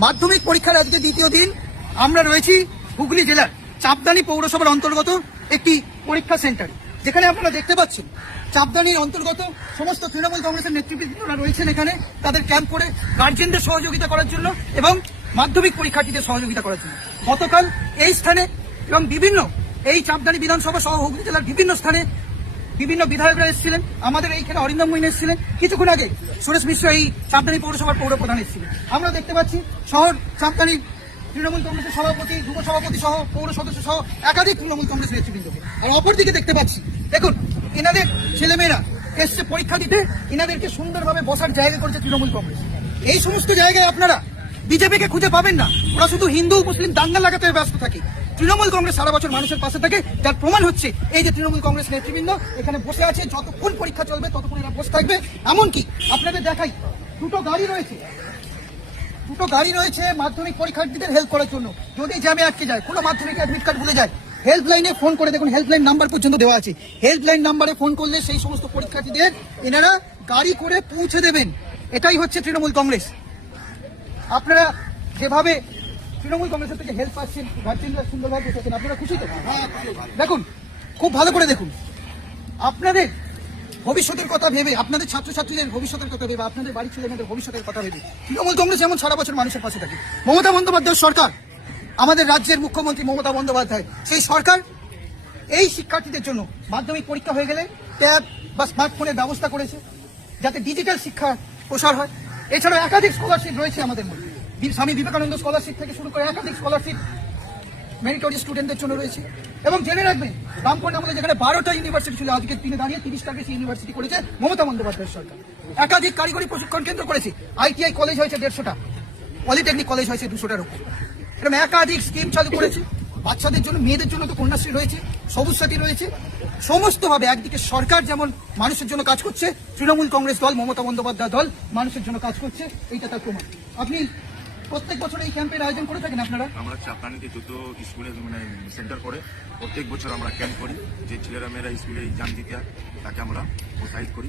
মাধ্যমিক পরীক্ষার আজকে দ্বিতীয় দিন আমরা রয়েছি হুগলি জেলার চাপদানি পৌরসভার অন্তর্গত একটি পরীক্ষা সেন্টারে, যেখানে আপনারা দেখতে পাচ্ছেন চাপদানির অন্তর্গত সমস্ত তৃণমূল কংগ্রেসের নেতৃবৃন্দরা রয়েছেন এখানে তাদের ক্যাম্প করে গার্জেনদের সহযোগিতা করার জন্য এবং মাধ্যমিক পরীক্ষার্থীদের সহযোগিতা করার জন্য। গতকাল এই স্থানে এবং বিভিন্ন এই চাপদানি বিধানসভা সহ হুগলি জেলার বিভিন্ন স্থানে বিভিন্ন বিধায়করা এসেছিলেন। আমাদের এইখানে অরিন্দম মৈন এসেছিলেন, কিছুক্ষণ আগে সুরেশ মিশ্র এই চাপদানি পৌরসভার পৌর প্রধান এসেছিলেন। আমরা দেখতে পাচ্ছি শহর চাপদানির তৃণমূল কংগ্রেসের সভাপতি, যুব সভাপতি সহ পৌর সদস্য সহ একাধিক তৃণমূল কংগ্রেস নেতৃবৃন্দকে। আর অপরদিকে দেখতে পাচ্ছি দেখুন এনাদের ছেলেমেয়েরা এসছে পরীক্ষা দিতে, এনাদেরকে সুন্দরভাবে বসার জায়গা করেছে তৃণমূল কংগ্রেস। এই সমস্ত জায়গায় আপনারা বিজেপিকে খুঁজে পাবেন না, ওরা শুধু হিন্দু মুসলিম দাঙ্গা লাগাতে ব্যস্ত থাকে। তৃণমূল কংগ্রেস সারা বছর মানুষের পাশে থাকে, যার প্রমাণ হচ্ছে এই যে তৃণমূল কংগ্রেস নেতৃবৃন্দ এখানে বসে আছে। যতক্ষণ পরীক্ষা চলবে ততক্ষণ এরা বসে থাকবে। এমনকি আপনাদের দেখাই দুটো গাড়ি রয়েছে মাধ্যমিক পরীক্ষার্থীদের হেল্প করার জন্য। যদি জ্যামে আটকে যায়, কোনো মাধ্যমিক অ্যাডমিট কার্ড ভুলে যায়, হেল্পলাইনে ফোন করে দেখুন, হেল্পলাইন নাম্বার পর্যন্ত দেওয়া আছে। হেল্পলাইন নাম্বারে ফোন করলে সেই সমস্ত পরীক্ষার্থীদের এনারা গাড়ি করে পৌঁছে দেবেন। এটাই হচ্ছে তৃণমূল কংগ্রেস। আপনারা যেভাবে তৃণমূল কংগ্রেসের থেকে হেল্প পাচ্ছেন, গার্জেনরা সুন্দরভাবে বসেছেন, আপনারা খুশি তো? দেখুন, খুব ভালো করে দেখুন, আপনাদের ভবিষ্যতের কথা ভেবে, আপনাদের ছাত্রছাত্রীদের ভবিষ্যতের কথা ভেবে, আপনাদের বাড়ির ছেলেমেয়েদের ভবিষ্যতের কথা ভেবে তৃণমূল কংগ্রেস যেমন সারা বছর মানুষের পাশে থাকে। মমতা বন্দ্যোপাধ্যায় সরকার, আমাদের রাজ্যের মুখ্যমন্ত্রী মমতা বন্দ্যোপাধ্যায়, সেই সরকার এই শিক্ষার্থীদের জন্য মাধ্যমিক পরীক্ষা হয়ে গেলে ট্যাব বা স্মার্টফোনের ব্যবস্থা করেছে, যাতে ডিজিটাল শিক্ষা প্রসার হয়। এছাড়াও একাধিক স্কলারশিপ রয়েছে আমাদের মধ্যে। স্বামী বিবেকানন্দ স্কলারশিপ থেকে শুরু করে একাধিক স্কলারশিপ মেরিটরি স্টুডেন্টদের জন্য রয়েছে। এবং জেনে রাখবেন, রামকোট আমলে যেখানে 12টা ইউনিভার্সিটি ছিল, আজকের দিনে দাঁড়িয়ে 30টার বেশি ইউনিভার্সিটি করেছে মমতা বন্দ্যোপাধ্যায়ের সরকার। একাধিক কারিগরি প্রশিক্ষণ কেন্দ্র করেছে, আইটিআই কলেজ হয়েছে 150টা, পলিটেকনিক কলেজ হয়েছে 200টার উপর। এরকম একাধিক স্কিম চালু করেছে বাচ্চাদের জন্য, মেয়েদের জন্য তো কন্যাশ্রী রয়েছে, সবুজ সাথী রয়েছে। সমস্তভাবে একদিকে সরকার যেমন মানুষের জন্য কাজ করছে, তৃণমূল কংগ্রেস দল, মমতা বন্দ্যোপাধ্যায় দল মানুষের জন্য কাজ করছে, এইটা তার প্রমাণ। আপনি প্রত্যেক বছর এই ক্যাম্পের আয়োজন করে থাকেন আপনারা? আমরা চাপদানিতে যত স্কুলে সেন্টার করে প্রত্যেক বছর আমরা ক্যাম্প করি, যে ছেলেরা মেয়েরা স্কুলে এক্সাম দিতে হয় তাকে আমরা প্রোৎসাহিত করি।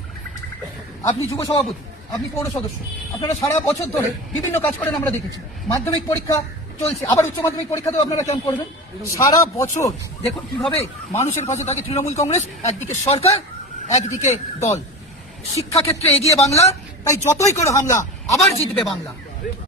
আপনি যুব সভাপতি, আপনি পৌর সদস্য, আপনারা সারা বছর ধরে বিভিন্ন কাজ করেন আমরা দেখেছি। মাধ্যমিক পরীক্ষা চলছে, আবার উচ্চ মাধ্যমিক পরীক্ষাতেও আপনারা ক্যাম্প করবেন। সারা বছর দেখুন কিভাবে মানুষের পাশে থাকে তৃণমূল কংগ্রেস। একদিকে সরকার, একদিকে দল। শিক্ষাক্ষেত্রে এগিয়ে বাংলা, তাই যতই করে হামলা আবার জিতবে বাংলা।